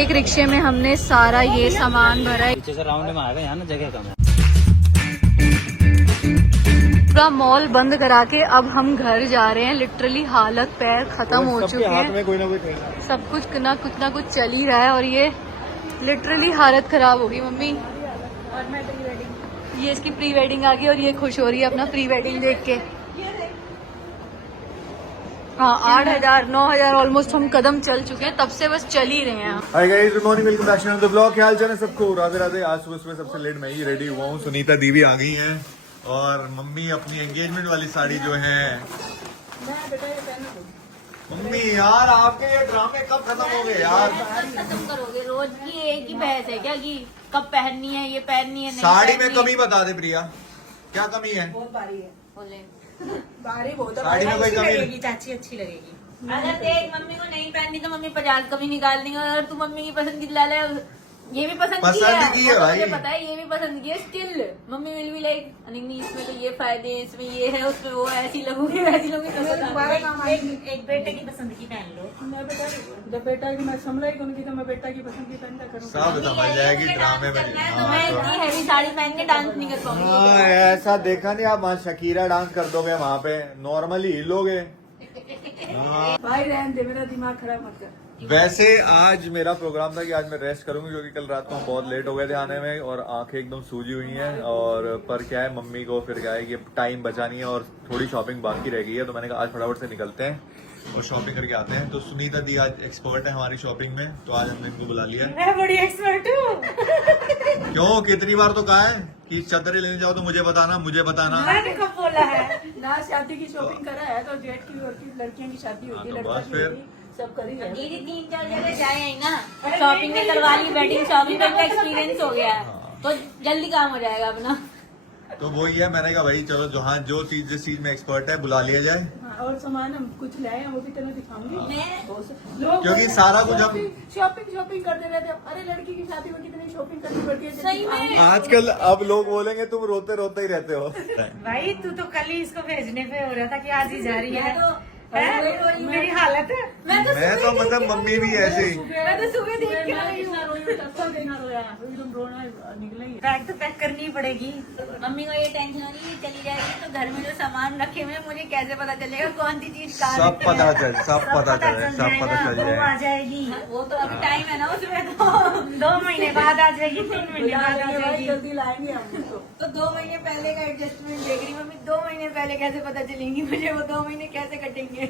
एक रिक्शे में हमने सारा ये सामान भरा है। पीछे से राउंड में आएगा, यहाँ ना जगह कम है। पूरा मॉल बंद करा के अब हम घर जा रहे हैं। लिटरली हालत पैर खत्म हो चुके हैं। में कोई ना कोई सब कुछ ना कुछ चल ही रहा है और ये लिटरली हालत खराब होगी। मम्मी और मैं प्री वेडिंग, ये इसकी प्री वेडिंग आ गई और ये खुश हो रही है अपना प्री वेडिंग देख के। हाँ 8,000 9,000 ऑलमोस्ट हम कदम चल चुके हैं, तब से बस चल ही रहे हैं। Hi guys, good morning, welcome back to the blog. क्या हाल चाल है सबको? राधे राधे। आज सुबह सुबह सबसे लेट मैं ही रेडी हुआ हूँ। सुनीता दीदी आ गई हैं और मम्मी अपनी एंगेजमेंट वाली साड़ी जो है। मम्मी यार आपके ये ड्रामे कब खत्म हो गए यार? खत्म करोगे? रोज की एक ही बहस है क्या कि कब पहननी है, ये पहननी है, नहीं साड़ी में पहननी? कमी बता दे प्रिया, क्या कमी है? बहुत भारी है, बोले भारी बहुत है। साड़ी में कोई अच्छी कमी लगेगी चाची, अच्छी लगेगी। अगर देख मम्मी को नहीं पहननी तो मम्मी 50 कमी निकाल देंगे। और तू मम्मी की पसंद की ला ले, ये भी पसंद की है भाई। मुझे पता है ये भी पसंद की है। Still mummy will be like नहीं इसमें तो ये फायदे हैं, इसमें ये है, उसमें वो, ऐसी लगूंगी वैसी लगूंगी। तो दोबारा काम आएगी। एक बेटे की पसंद की पहन लो। मैं बेटा, जब बेटा की मैं समझ करूंगी तो मैं बेटा की पसंद की पहनता करूँगी। सब समझ जाएगी ड्रामे में। तो मैं इतनी हैवी साड़ी पहन के डांस नहीं कर पाऊंगी। हाँ ऐसा देखा नहीं आप? वहाँ शकीरा डांस कर दोगे, वहाँ पे नॉर्मली हिलोगे। भाई रहने दे, मेरा दिमाग खराब मत कर। वैसे आज मेरा प्रोग्राम था कि आज मैं रेस्ट करूंगी, क्योंकि कल रात को हम बहुत लेट हो गए थे आने में और आंखें एकदम सूजी हुई हैं। और पर क्या है, मम्मी को फिर क्या है कि टाइम बचा नहीं है और थोड़ी शॉपिंग बाकी रह गई है, तो मैंने कहा आज फटाफट से निकलते हैं और शॉपिंग करके आते हैं। तो सुनीता दी आज एक्सपर्ट है हमारी शॉपिंग में, तो आज हमने इनको बुला लिया। मैं बड़ी एक्सपर्ट हूँ। क्यों, कितनी बार तो कहा है कि चादरें लेने जाओ तो मुझे बताना। मैंने कब बोला है? ना शादी की शॉपिंग करा है तो जेठ की और की लड़कियों की शादी होती है, हाँ, तो लड़का बस की फिर। होती, सब करी है। दीदी 3-4 जगह जाए हैं ना, शॉपिंग में करवा ली, वेडिंग शॉपिंग का एक्सपीरियंस हो गया है, तो जल्दी काम हो जाएगा अपना। तो वही है, मैंने कहा भाई चलो जहाँ जो चीज जिस चीज में एक्सपर्ट है बुला लिया जाए। हाँ, और सामान हम कुछ लाए हैं वो भी तेरे दिखाऊंगी। मैं बहुत से लोग क्योंकि बोलते हैं, सारा कुछ हम शॉपिंग करते रहते हैं। अरे लड़की की शादी में कितनी शॉपिंग करनी पड़ती है। सही में। आजकल अब लोग बोलेंगे तुम रोते रोते ही रहते हो। भाई तू तो कल ही इसको भेजने पे हो रहा था कि आज ही जा रही है। मैं तो मेरी हालत है। मैं तो मतलब मम्मी भी ऐसे ही। मैं तो सुबह देख के आई हूँ। रोना निकला ही है। बैग तो पैक करनी ही पड़ेगी। मम्मी को ये टेंशन हो रही है चली जाएगी तो घर में जो सामान रखे हुए हैं, मुझे कैसे पता चलेगा कौन सी चीज कहाँ सब रखी है? पता चल वो आ जाए। जाएगी। वो तो अभी टाइम है ना उसमें, तो 2 महीने बाद आ जाएगी, 3 महीने बाद आ जाएगी। जल्दी लाएंगे हम उसको। तो 2 महीने पहले का एडजस्टमेंट देख रही मम्मी। 2 महीने पहले कैसे पता चलेंगी मुझे, वो 2 महीने कैसे कटेंगे?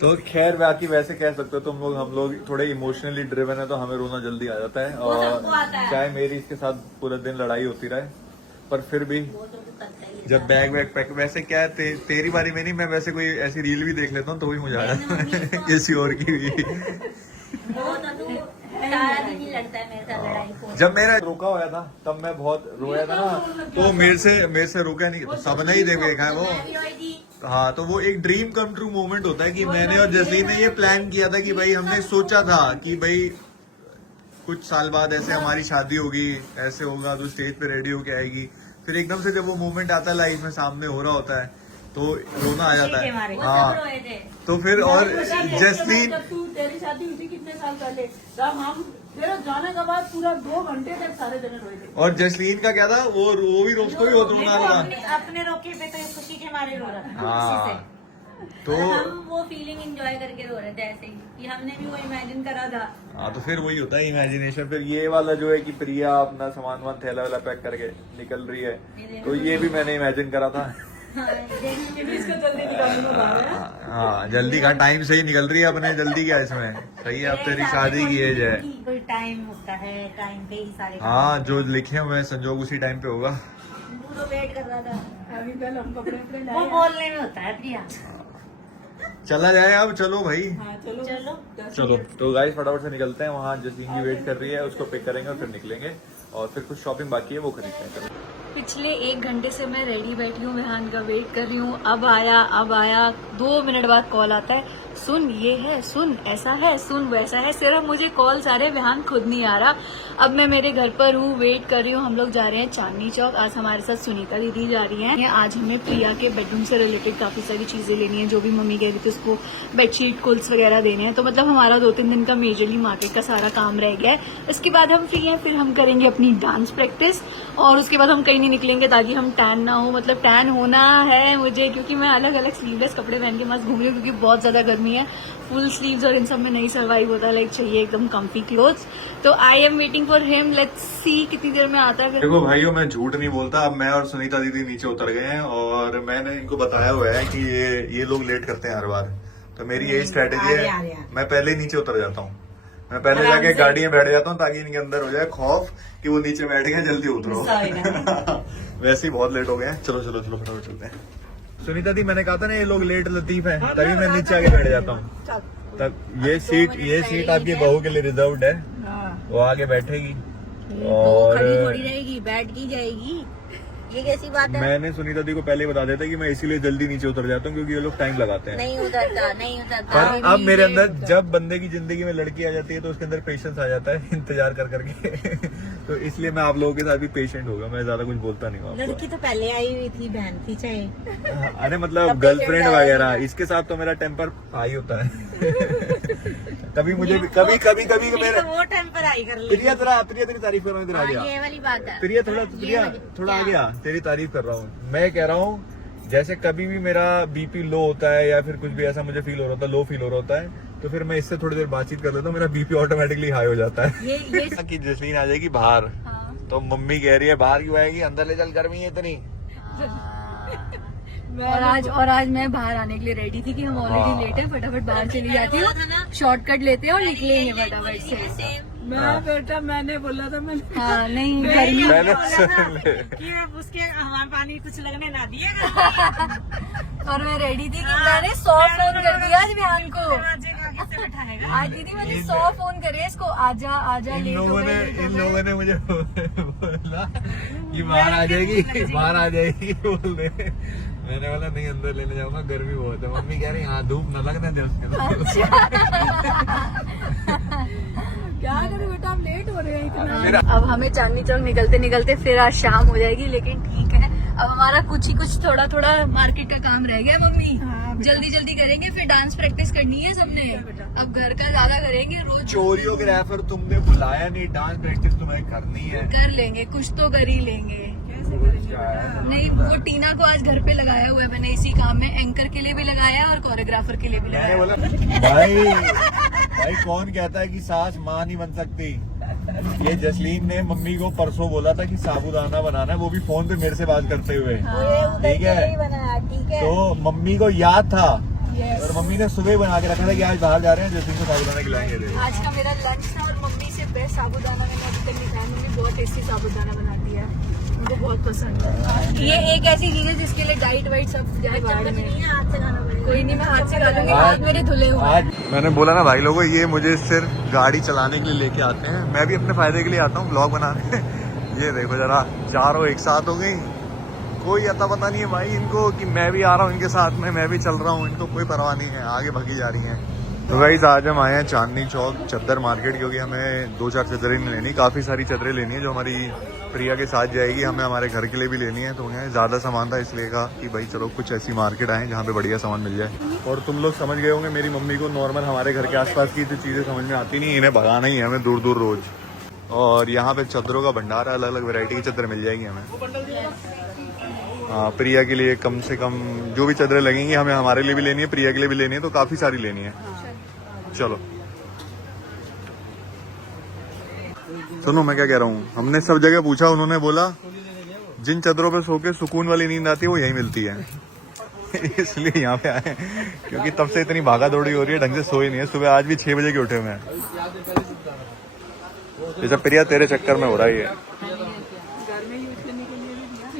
तो खैर बाकी वैसे कह सकते हो तुम लोग, हम लोग थोड़े इमोशनली ड्रिवन है तो हमें रोना जल्दी आ जाता है। वो सबको और आता है। चाहे मेरी इसके साथ पूरा दिन लड़ाई होती रहे, पर फिर भी वो तो करता ही है। जब बैग वैग पैक, वैसे क्या है तेरी बारी में नहीं, मैं वैसे कोई ऐसी रील भी देख लेता हूँ तो भी मुझे आ जाता है किसी और की भी। वो तो तू सारा दिन ही लड़ता है मेरे साथ लड़ाई को। जब मेरा रोका हुआ था तब मैं बहुत रोया था ना, तो मेरे से रुका नहीं, सबने ही देखा है वो। मैं भी रोई थी। हाँ, तो वो एक ड्रीम कम ट्रू मोमेंट होता है कि मैंने और जसलीन ने ये प्लान किया था कि भाई हमने सोचा था कि भाई कुछ साल बाद ऐसे हमारी शादी होगी, ऐसे होगा, तो स्टेज पे रेडी होके आएगी। फिर एकदम से जब वो मोमेंट आता है लाइफ में, सामने हो रहा होता है, तो रोना आ जाता है। वो सब हाँ, रोए थे। तो फिर और जसलीन, जब तू तेरी शादी हुई थी कितने साल पहले, तब हम तेरे जाने के बाद पूरा 2 घंटे तक सारे जने रोए थे। और जसलीन का क्या था, वो भी उसको भी बहुत रोना वो था। अपने रोके पे तो खुशी के मारे रो रहा था, खुशी हाँ, से। तो और हम वो फीलिंग एंजॉय करके रो रहे थे ऐसे ही कि हमने भी वो इमेजिन करा था। हाँ, तो फिर वही होता है इमेजिनेशन। फिर ये वाला जो है कि प्रिया अपना सामान वामान थैला वाला पैक करके निकल रही है, तो ये भी मैंने इमेजिन करा था। ये भी इसको जल्दी निकालने को बाहर है। हाँ, जल्दी का टाइम से ही निकल रही है अपने, जल्दी क्या इसमें, सही है। अब तेरी शादी की एज है। कोई टाइम होता है, टाइम पे ही सारे हाँ, जो लिखे हुए हैं संजोग उसी टाइम पे होगा। वो तो वेट कर रहा था। अभी कल हम कपड़े वपड़े वो लाए हैं। बोलने में होता है प्रिया। चला जाए अब, चलो भाई हाँ चलो चलो। चलो। तो गाइस फटाफट से निकलते हैं, वहाँ जसलीन की वेट कर रही है, उसको पिक करेंगे और फिर निकलेंगे। और फिर कुछ शॉपिंग बाकी है वो खरीदते हैं। पिछले 1 घंटे से मैं रेडी बैठी हूँ, विहान का वेट कर रही हूँ। अब आया 2 मिनट बाद कॉल आता है, सुन ये है, सुन ऐसा है, सुन वैसा है। सिर्फ मुझे कॉल्स आ रहे हैं, विहान खुद नहीं आ रहा। अब मैं मेरे घर पर हूँ, वेट कर रही हूँ। हम लोग जा रहे हैं चांदनी चौक। आज हमारे साथ सुनीता दीदी जा रही हैं। आज हमें प्रिया के बेडरूम से रिलेटेड काफी सारी चीजें लेनी है, जो भी मम्मी कह रही थी उसको बेडशीट कुल्स वगैरह देने हैं। तो मतलब हमारा 2-3 दिन का मेजरली मार्केट का सारा काम रह गया है। इसके बाद हम फ्री हैं, फिर हम करेंगे अपनी डांस प्रैक्टिस और उसके बाद हम कहीं नहीं निकलेंगे ताकि हम टैन ना हो। मतलब टैन होना है मुझे, क्योंकि मैं अलग अलग स्लीवलेस कपड़े पहन के मस्त घूम रही हूँ, क्योंकि बहुत ज्यादा गर्मी है। फुल स्लीव्स और इन सब में नहीं सर्वाइव होता, लाइक चाहिए एकदम कम्फी क्लोथ्स। तो I am waiting for him, let's see कितनी देर में आता है। देखो भाइयों, मैं झूठ नहीं बोलता। अब मैं और सुनीता दीदी नीचे उतर गए हैं और मैंने इनको बताया हुआ है कि ये लोग लेट करते हैं हर बार। तो मेरी यही स्ट्रेटेजी है, मैं पहले ही नीचे उतर जाता हूँ। मैं पहले जाके गाड़ी में बैठ जाता हूँ ताकि इनके अंदर हो जाए खौफ कि वो नीचे बैठ गए, जल्दी उतरो। वैसे ही बहुत लेट हो गए हैं। चलो चलो चलो फटाफट चलते हैं। सुनीता दी, मैंने कहा था ना ये लोग लेट लतीफ हैं, तभी मैं नीचे आके बैठ जाता हूँ। तब ये सीट आपकी बहू के लिए रिजर्व्ड है, वो आगे बैठेगी और थोड़ी रहेगी, बैठ की जाएगी। ये कैसी बात है? मैंने सुनीता दी को पहले ही बता देता कि मैं इसीलिए जल्दी नीचे उतर जाता हूँ, क्योंकि ये लोग टाइम लगाते हैं। नहीं उतरता। पर अब मेरे अंदर, जब बंदे की जिंदगी में लड़की आ जाती है तो उसके अंदर पेशेंस आ जाता है, इंतजार कर करके। तो इसलिए मैं आप लोगों के साथ भी पेशेंट होगा, मैं ज्यादा कुछ बोलता नहीं हूँ। लड़की तो पहले आई हुई थी, बहन थी चाहे। अरे मतलब गर्लफ्रेंड वगैरह, इसके साथ तो मेरा टेम्पर हाई होता है। कभी मुझे कभी मेरे वो टेम्पर आई कर प्रिया तेरी तारीफ कर रहा हूँ, इधर आ गया। ये वाली बात है। प्रिया थोड़ा आ गया, तेरी तारीफ कर रहा हूँ। मैं कह रहा हूँ जैसे कभी भी मेरा बीपी लो होता है या फिर कुछ भी ऐसा मुझे फील हो रहा होता है, लो फील हो रहा होता है, तो फिर मैं इससे थोड़ी देर बातचीत कर लेता हूँ, मेरा बीपी ऑटोमेटिकली हाई हो जाता है। कि जसलीन आ जाएगी बाहर, तो मम्मी कह रही है बाहर क्यों आएगी, अंदर ले चल, गर्मी है इतनी। और आज मैं बाहर आने के लिए रेडी थी कि हम ऑलरेडी लेट है, फटाफट बाहर चली जाती हूँ, शॉर्टकट लेते हैं और निकलेंगे फटाफट से। बेटा मैंने बोला था, मैंने हाँ नहीं गर्मी कि उसके हवा पानी कुछ लगने ना दिए। और मैं रेडी थी कि मैंने 100 फोन कर दिया आज विहान को। बिठाएगा। आज दीदी मैंने 100 फोन करे इसको, आजा आजा लेट हो गई। इन लोगों ने मुझे बोला कि बाहर आ जाएगी बोल रहे। मैंने बोला नहीं, अंदर लेने जाऊंगा, गर्मी बहुत है। मम्मी कह रही हाँ धूप न लगने दे उसके। क्या करें बेटा, हम लेट हो रहे हैं इतना। अब हमें चांदनी चौक निकलते निकलते फिर आज शाम हो जाएगी, लेकिन ठीक है। अब हमारा कुछ थोड़ा मार्केट का काम रह गया मम्मी, जल्दी करेंगे। फिर डांस प्रैक्टिस करनी है सबने, अब घर का ज्यादा करेंगे। रोज कोरियोग्राफर तुमने बुलाया नहीं, डांस प्रैक्टिस तुम्हें करनी है। कर लेंगे, कुछ तो कर ही लेंगे। नहीं, वो टीना को आज घर पे लगाया हुआ है मैंने इसी काम में, एंकर के लिए भी लगाया और कोरियोग्राफर के लिए भी लगाया। मैंने बोला भाई कौन कहता है कि सास माँ नहीं बन सकती। ये जसलीन ने मम्मी को परसों बोला था कि साबूदाना बनाना है, वो भी फोन पे मेरे से बात करते हुए। ठीक है, तो मम्मी को याद था और मम्मी ने सुबह बना के रखा था कि आज बाहर जा रहे हैं, जसलीन को साबूदाना खिलाएंगे। आज का मेरा लंच था और मम्मी से बेस्ट साबूदाना मैंने अभी तक नहीं खाया। मम्मी बहुत टेस्टी साबूदाना बनाती है, मुझे बहुत पसंद है। ये एक ऐसी चीज है जिसके लिए डाइट वाइट सब जाए बाहर में। कोई नहीं, मैं हाथ से खा लूंगी, हाथ मेरे धुले हुए। आज मैंने बोला ना भाई लोगों, ये मुझे सिर्फ गाड़ी चलाने के लिए लेके आते हैं, मैं भी अपने फायदे के लिए आता हूँ ब्लॉग बनाने। ये देखो जरा, चारों एक साथ हो गई, कोई अता पता नहीं है भाई इनको कि मैं भी आ रहा हूँ इनके साथ में, मैं भी चल रहा हूँ, इनको कोई परवाह नहीं है, आगे भगी जा रही हैं। तो गाइस आज हम आए हैं चांदनी चौक चद्दर मार्केट, क्योंकि हमें 2-4 चद्दरें नहीं लेनी, काफ़ी सारी चद्दरें लेनी है जो हमारी प्रिया के साथ जाएगी, हमें हमारे घर के लिए भी लेनी है। तो उन्हें ज़्यादा सामान था, इसलिए कहा कि भाई चलो कुछ ऐसी मार्केट आए जहाँ पे बढ़िया सामान मिल जाए। और तुम लोग समझ गए होंगे, मेरी मम्मी को नॉर्मल हमारे घर के आसपास की तो चीज़ें समझ में आती नहीं, इन्हें भगाना ही है हमें दूर दूर रोज। और यहाँ पे चद्दरों का भंडार है, अलग अलग वैरायटी की चद्दर मिल जाएगी हमें। हाँ, प्रिया के लिए कम से कम जो भी चद्दरें लगेंगी हमें हमारे लिए भी लेनी है, प्रिया के लिए भी लेनी है, तो काफ़ी सारी लेनी है। चलो सुनो, मैं क्या कह रहा हूँ, हमने सब जगह पूछा, उन्होंने बोला जिन चद्दरों पे सो के सुकून वाली नींद आती है वो यहीं मिलती है। इसलिए यहाँ पे आए, क्योंकि तब से इतनी भागा दौड़ी हो रही है, ढंग से सोए नहीं है। सुबह आज भी 6 बजे के उठे हुए हैं। जैसा प्रिया तेरे चक्कर में हो रहा है।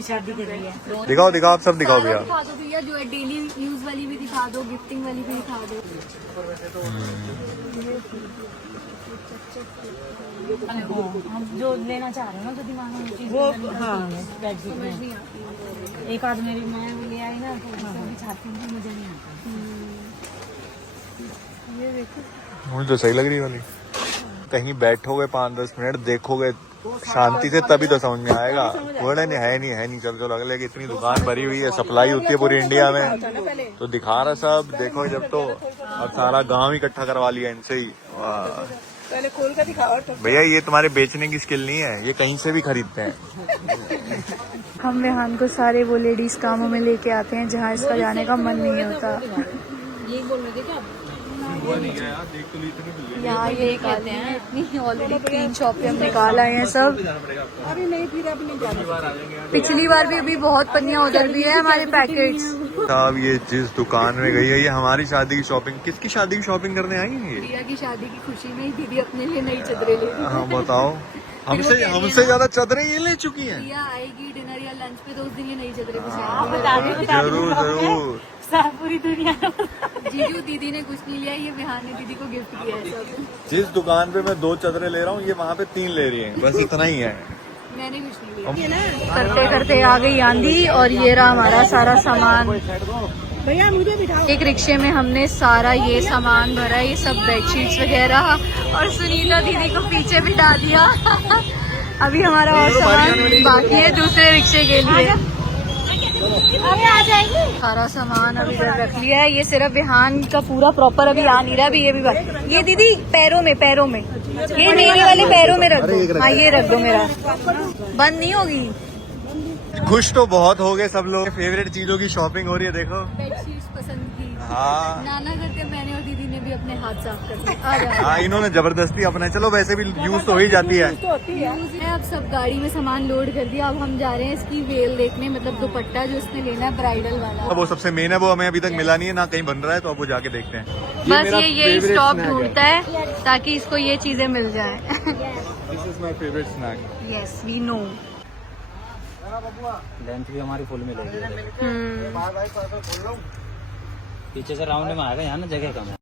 शादी कर रही है। दिखाओ आप सब दिखाओ भैया। दिखा दो भैया, जो है डेली यूज वाली भी दिखा दो, गिफ्टिंग वाली भी दिखा दो। हम जो लेना चाह रहे हैं ना जो दिमाग में चीज वो हाँ बेडशीट में एक आध मेरी माँ वो ले आई ना तो भी चाहती हूँ मुझे नहीं आता। ये देखो मुझे तो सही लग रही वाली। कहीं बैठोगे 5-10 मिनट देखोगे शांति से तभी तो समझ में आएगा। बोले नहीं है नहीं चल चलो अगले की इतनी दुकान भरी हुई है, सप्लाई होती है पूरी इंडिया में तो दिखा रहा सब। देखो जब तो अब सारा गांव इकट्ठा करवा लिया इनसे ही। पहले खोल कर दिखाओ तो। भैया ये तुम्हारे बेचने की स्किल नहीं है, ये कहीं से भी खरीदते हैं। हम विहान को सारे वो लेडीज कामों में लेके आते हैं जहाँ इसका जाने का मन नहीं होता। यही बोल रहे थे क्या? यहाँ यही कहते हैं, इतनी ऑलरेडी 3 शॉपें हम निकाल आए हैं सब। अभी नहीं फिर अब नहीं जाना। पिछली बार भी अभी बहुत पन्नियाँ उधर भी है हमारे पैकेट्स। साहब ये जिस दुकान में गई है ये हमारी शादी की शॉपिंग, किसकी शादी की शॉपिंग करने आई है ये? प्रिया की शादी की खुशी में ही दीदी अपने लिए नई चादरें ले रही है। हाँ बताओ, हमसे ज्यादा चादरें ये ले चुकी हैं। प्रिया आएगी डिनर या लंच पे तो उस दिन ये नई चादरें बिछाएगी। जरूर जरूर। पूरी दुनिया जीजू दीदी ने कुछ नहीं लिया, ये विहान ने दीदी को गिफ्ट किया है सब। जिस दुकान पे मैं 2 चादरें ले रहा हूँ ये वहाँ पे 3 ले रही है, बस इतना ही है। मैंने कुछ नहीं लिया। करते करते आ गई आंधी और ये रहा हमारा सारा सामान। भैया मुझे बिठाओ। एक रिक्शे में हमने सारा ये सामान भरा, ये सब बेडशीट्स वगैरह, और सुनीता दीदी को पीछे बिठा दिया। अभी हमारा और सामान बाकी है दूसरे रिक्शे के लिए। अरे आ जाएंगे। सारा सामान अभी इधर रख लिया है। ये सिर्फ विहान का पूरा प्रॉपर अभी आ नहीं रहा, अभी ये भी बात। ये दीदी पैरों में ये मेरे वाले पैरों में रख दो। हाँ ये रख दो, मेरा बंद नहीं होगी। खुश तो बहुत हो गए सब लोग, फेवरेट चीजों की शॉपिंग हो रही है। देखो बेडशीट्स पसंद की। हाँ नाना करके मैंने और दीदी ने भी अपने हाथ साफ कर दिए। आ जाओ। हाँ इन्होंने जबरदस्ती अपना, चलो वैसे भी यूज तो हो ही जाती है। है अब सब गाड़ी में सामान लोड कर दिया। अब हम जा रहे हैं इसकी वेल देखने, मतलब दुपट्टा जो इसने लेना है ब्राइडल वाला। वो सबसे मेन है, वो हमें अभी तक मिला नहीं है, ना कहीं बन रहा है, तो अब वो जाके देखते हैं। बस ये स्टॉप ढूंढता है ताकि इसको ये चीजें मिल जाए। This is my favourite snack. Yes we know. Length भी हमारी फुल मिलेगी। पीछे से राउंड में आएगा, यहाँ ना जगह कम है।